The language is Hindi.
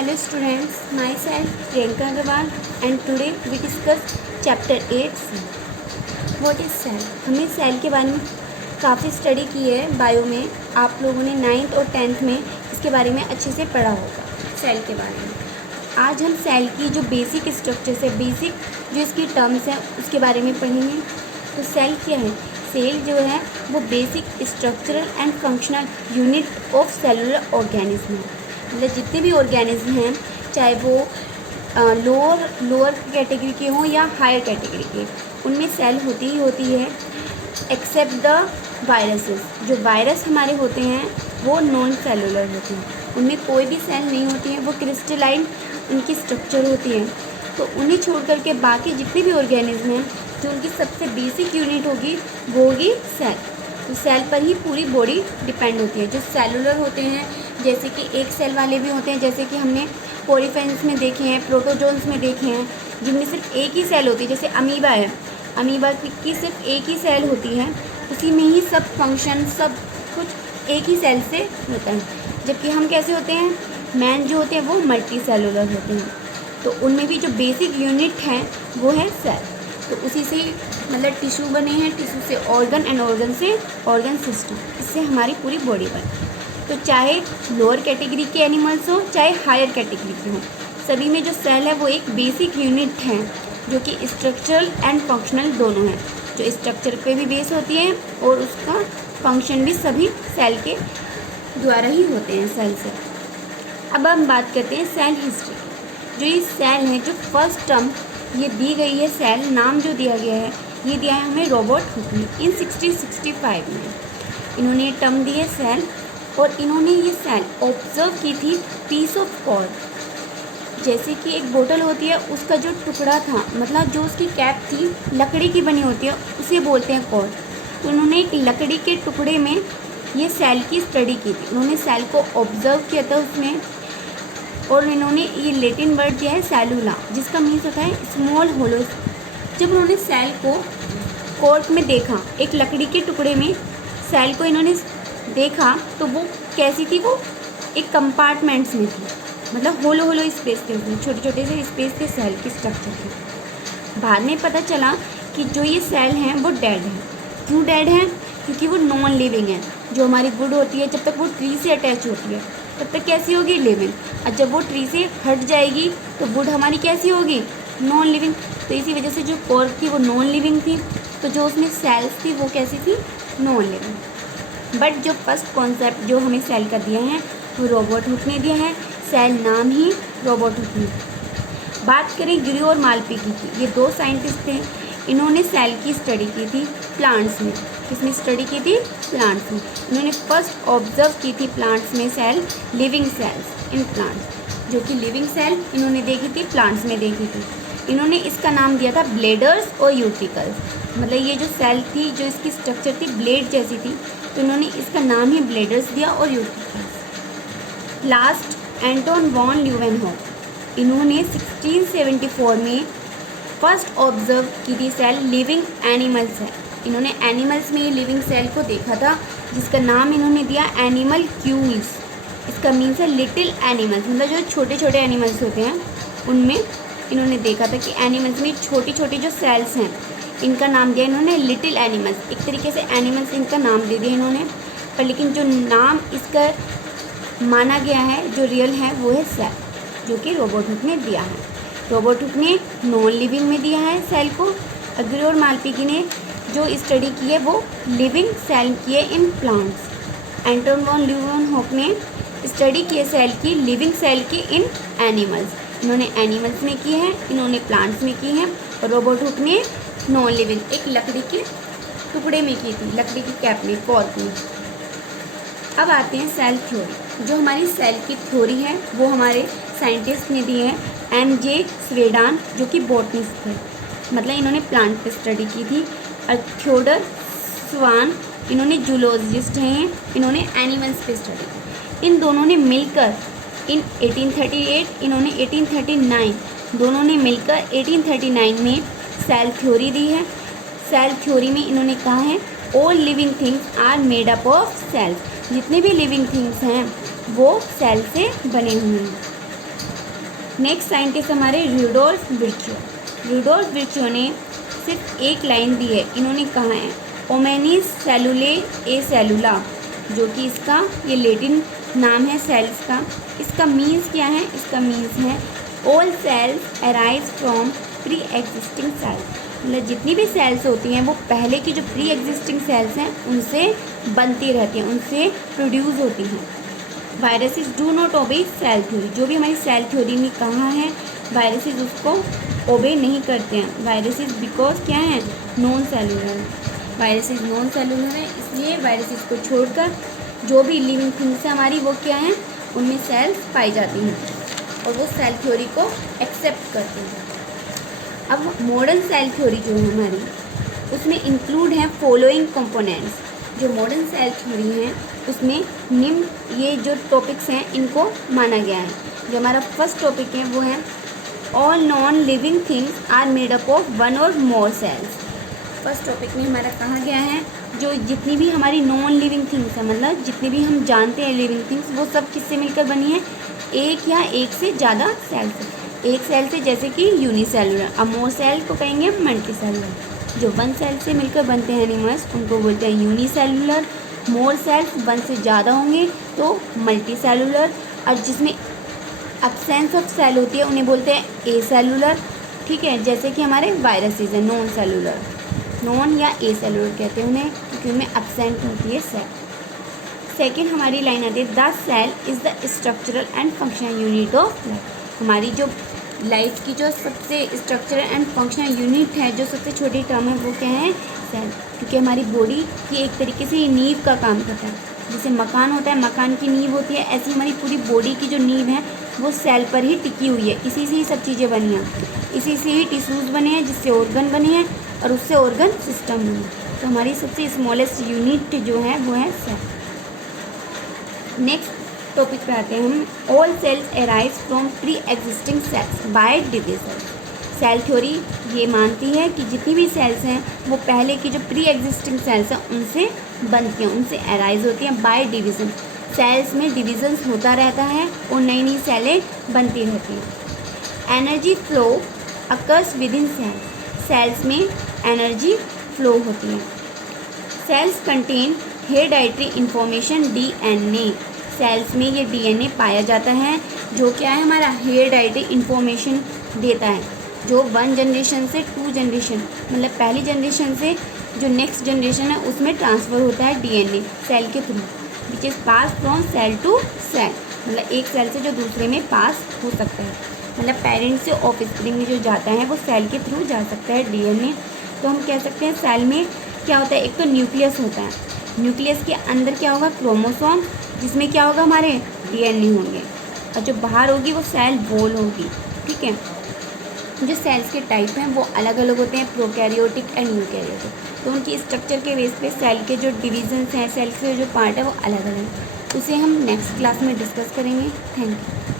Hello students, myself Priyanka Agarwal and today we discuss chapter 8 cell. What is cell? हमने सेल के बारे में काफ़ी स्टडी की है बायो में. आप लोगों ने 9th और 10th में इसके बारे में अच्छे से पढ़ा होगा सेल के बारे में. आज हम सेल की जो बेसिक स्ट्रक्चर्स है, बेसिक जो इसकी टर्म्स हैं उसके बारे में पढ़ेंगे. तो सेल क्या है? सेल जो है वो basic structural and functional unit of cellular organism है. मतलब जितने भी ऑर्गेनिज्म हैं, चाहे वो लोअर कैटेगरी के हों या हायर कैटेगरी के, उनमें सेल होती ही होती है एक्सेप्ट द वायरसेस. जो वायरस हमारे होते हैं वो नॉन सेलुलर होते हैं, उनमें कोई भी सेल नहीं होती है, वो क्रिस्टलाइन उनकी स्ट्रक्चर होती है. तो उन्हें छोड़ करके बाकी जितने भी ऑर्गेनिज्म हैं, जो उनकी सबसे बेसिक यूनिट होगी वो होगी सेल. तो सेल पर ही पूरी बॉडी डिपेंड होती है. जो सेलुलर होते हैं, जैसे कि एक सेल वाले भी होते हैं, जैसे कि हमने पोरीफेन्स में देखे हैं, प्रोटोजोन्स में देखे हैं, जिनमें सिर्फ एक ही सेल होती है. जैसे अमीबा है, अमीबा की सिर्फ एक ही सेल होती है, उसी में ही सब फंक्शन सब कुछ एक ही सेल से होता है. जबकि हम कैसे होते हैं, मैन जो होते हैं वो मल्टी सेलुलर होते हैं. तो उनमें भी जो बेसिक यूनिट है वो है सेल. तो उसी से मतलब टिश्यू बने हैं, टिश्यू से ऑर्गन एंड ऑर्गन से ऑर्गन सिस्टम, इससे हमारी पूरी बॉडी बनी. तो चाहे लोअर कैटेगरी के एनिमल्स हो चाहे हायर कैटेगरी के हों, सभी में जो सेल है वो एक बेसिक यूनिट है जो कि स्ट्रक्चरल एंड फंक्शनल दोनों हैं. जो स्ट्रक्चर पे भी बेस होती है और उसका फंक्शन भी सभी सेल के द्वारा ही होते हैं, सेल से. अब हम बात करते हैं सेल हिस्ट्री की. जो ये सेल है, जो फर्स्ट टर्म ये दी गई है, सेल नाम जो दिया गया है, ये दिया है हमें रॉबर्ट हुक ने इन 1665 में. इन्होंने ये टर्म दी है सेल, और इन्होंने ये सेल ऑब्जर्व की थी पीस ऑफ कॉर्ड. जैसे कि एक बोतल होती है, उसका जो टुकड़ा था, मतलब जो उसकी कैप थी लकड़ी की बनी होती है, उसे बोलते हैं कॉर्ड. तो उन्होंने एक लकड़ी के टुकड़े में ये सेल की स्टडी की थी. उन्होंने सेल को ऑब्जर्व किया था उसमें, और इन्होंने ये लैटिन वर्ड दिया है सेलुला, जिसका मीन्स होता है स्मॉल होलो. जब उन्होंने सेल को कॉर्ड में देखा, एक लकड़ी के टुकड़े में सेल को इन्होंने देखा, तो वो कैसी थी, वो एक कंपार्टमेंट्स में थी, मतलब होलो होलो स्पेस थे, उसमें छोटे छोटे से स्पेस थे सेल की स्ट्रक्चर के. बाद में पता चला कि जो ये सेल हैं वो डेड हैं. क्यों डेड हैं? क्योंकि वो नॉन लिविंग है. जो हमारी वुड होती है, जब तक वो ट्री से अटैच होती है तब तक कैसी होगी, लिविंग. और जब वो ट्री से हट जाएगी तो वुड हमारी कैसी होगी, नॉन लिविंग. तो इसी वजह से जो कॉर्क थी वो नॉन लिविंग थी, तो जो उसमें सेल्स थी वो कैसी थी, नॉन लिविंग. बट जो फर्स्ट कॉन्सेप्ट जो हमें सेल का दिया है वो रॉबर्ट हुक ने दिया है. सेल नाम ही रॉबर्ट हुक ने. बात करें ग्रियो और मालपीकी की, ये दो साइंटिस्ट थे. इन्होंने सेल की स्टडी की थी प्लांट्स में. किसमें स्टडी की थी, प्लांट्स में. इन्होंने फर्स्ट ऑब्जर्व की थी प्लांट्स में cell, living cells in plants. जो कि लिविंग सेल इन्होंने देखी थी प्लांट्स में देखी थी. इन्होंने इसका नाम दिया था ब्लेडर्स और यूटिकल्स. मतलब ये जो सेल थी, जो इसकी स्ट्रक्चर थी ब्लेड जैसी थी, तो इन्होंने इसका नाम ही ब्लेडर्स दिया और यूटिकल्स. लास्ट एंटोन वॉन ल्यूवेनहॉक, इन्होंने 1674 में फर्स्ट ऑब्जर्व की थी सेल लिविंग एनिमल्स है. इन्होंने एनिमल्स में ये लिविंग सेल को देखा था, जिसका नाम इन्होंने दिया एनिमल क्यूल्स. इसका मीन्स है लिटिल एनिमल्स, मतलब जो छोटे छोटे एनिमल्स होते हैं उनमें इन्होंने देखा था कि एनिमल्स में छोटी छोटी जो सेल्स हैं, इनका नाम दिया इन्होंने लिटिल एनिमल्स. एक तरीके से एनिमल्स इनका नाम दे दिया इन्होंने, पर लेकिन जो नाम इसका माना गया है, जो रियल है, वो है सेल, जो कि रॉबर्ट हुक ने दिया है. रॉबर्ट हुक ने नॉन लिविंग में दिया है सेल को. ग्रियो और मालपीकी ने जो स्टडी की है वो लिविंग सेल की है in plants. Anton von Leeuwenhoek ने स्टडी की है सेल की, लिविंग सेल की इन एनिमल्स. इन्होंने एनिमल्स में की है, इन्होंने प्लांट्स में की है. और रॉबर्ट हुक ने नॉन लिविंग एक लकड़ी के टुकड़े में की थी, लकड़ी की कैप में, कॉर्क में. अब आते हैं सेल थ्योरी. जो हमारी सेल की थ्योरी है वो हमारे साइंटिस्ट ने दी है M.J. स्वेडान, जो कि बॉटनिस्ट थे, मतलब इन्होंने प्लांट पे स्टडी की थी. और थियोडर स्वान, इन्होंने जूलॉजिस्ट हैं, इन्होंने एनिमल्स पे स्टडी की. इन दोनों ने मिलकर इन 1838, इन्होंने 1839, दोनों ने मिलकर 1839 में सेल थ्योरी दी है. सेल थ्योरी में इन्होंने कहा है all living things are made up of cells. जितने भी लिविंग थिंग्स हैं वो सेल से बने हुए हैं. नेक्स्ट साइंटिस्ट हमारे रूडोल्फ विर्चो। रूडोल्फ विर्चो ने सिर्फ एक लाइन दी है, इन्होंने कहा है ओमेनिस सेलुले ए सेलुला, जो कि इसका ये लेटिन नाम है सेल्स का। इसका मीन्स क्या है? इसका मीन्स है all cells arise from pre existing cells, मतलब जितनी भी सेल्स होती हैं वो पहले की जो प्री एग्जिस्टिंग सेल्स हैं उनसे बनती रहती हैं, उनसे प्रोड्यूस होती हैं। Viruses do not obey cell theory, जो भी हमारी सेल थ्योरी में कहा है वायरसेस उसको ओबे नहीं करते हैं। वायरसेस बिकॉज क्या है? Non cellular. Viruses non cellular है, इसलिए वायरसेस को छोड़कर जो भी लिविंग थिंग्स है हमारी वो क्या है? उनमें सेल्स पाई जाती हैं और वो सेल थ्योरी को एक्सेप्ट करते हैं। अब मॉडर्न सेल थ्योरी जो है हमारी उसमें इंक्लूड है फॉलोइंग कंपोनेंट्स। जो मॉडर्न सेल थ्योरी है उसमें निम्न ये जो टॉपिक्स हैं इनको माना गया है। जो हमारा फर्स्ट टॉपिक है वो है all non living things are made up of one और मोर सेल्स। फर्स्ट टॉपिक में हमारा कहा गया है जो जितनी भी हमारी नॉन लिविंग थिंग्स हैं, मतलब जितनी भी हम जानते हैं लिविंग थिंग्स, वो सब किससे मिलकर बनी है? एक या एक से ज़्यादा सेल से। एक सेल से जैसे कि यूनिसेलुलर, अब मोर सेल को कहेंगे मल्टी सेलुलर। जो वन सेल से मिलकर बनते हैं एनिमल्स उनको बोलते हैं यूनिसेलुलर। मोर सेल्स वन से ज़्यादा होंगे तो मल्टी सेलुलर, और जिसमें एब्सेंस ऑफ सेल होती है उन्हें बोलते हैं ए सेलुलर। ठीक है, जैसे कि हमारे वायरसेस हैं नॉन सेलुलर, नॉन या ए सेलुलर कहते हैं उन्हें क्योंकि उनमें एब्सेंट होती है सेल। सेकेंड हमारी लाइन आती है the cell is the structural and functional unit of life. हमारी जो लाइफ की जो सबसे स्ट्रक्चरल एंड फंक्शनल यूनिट है, जो सबसे छोटी टर्म है वो क्या है? सेल। क्योंकि हमारी बॉडी की एक तरीके से ये नींव का काम करता है। जैसे मकान होता है, मकान की नींव होती है, ऐसी हमारी पूरी बॉडी की जो नींव है वो सेल पर ही टिकी हुई है। इसी से ही सब चीज़ें बनी हैं, इसी से ही टिश्यूज़ बने हैं, जिससे ऑर्गन बने हैं और उससे ऑर्गन सिस्टम बने। तो हमारी सबसे स्मॉलेस्ट यूनिट जो है वो है सेल। नेक्स्ट टॉपिक पे आते हैं हम। All cells arise from pre existing cells by division. Cell theory ये मानती है कि जितनी भी सेल्स हैं वो पहले की जो प्री एग्जिस्टिंग सेल्स हैं उनसे बनती हैं, उनसे अराइज होती हैं बाय डिवीज़न। सेल्स में डिविजन्स होता रहता है और नई नई सेलें बनती रहती हैं। Energy flow occurs within cells. Cells में एनर्जी फ्लो होती है। Cells contain hereditary information DNA। Cells में ये DNA पाया जाता है जो क्या है? हमारा हेरेडिटरी इंफॉर्मेशन देता है, जो वन जनरेशन से टू जनरेशन, मतलब पहली जनरेशन से जो नेक्स्ट जनरेशन है उसमें ट्रांसफ़र होता है DNA सेल के through, which is pass from cell to cell. मतलब एक सेल से जो दूसरे में पास हो सकता है, मतलब पेरेंट्स से ऑफस्प्रिंग में जो जाता है वो सेल के थ्रू जा सकता है DNA। तो हम कह सकते हैं सेल में क्या होता है? एक तो न्यूक्लियस होता है, न्यूक्लियस के अंदर क्या होगा? क्रोमोसोम, जिसमें क्या होगा? हमारे DNA होंगे, और जो बाहर होगी वो सेल वॉल होगी। ठीक है, जो सेल्स के टाइप हैं वो अलग अलग होते हैं, प्रोकैरियोटिक एंड यूकैरियोटिक। तो उनकी स्ट्रक्चर के बेस पे सेल के जो डिविजन्स हैं, सेल के जो पार्ट है वो अलग अलग हैं। उसे हम नेक्स्ट क्लास में डिस्कस करेंगे। Thank you.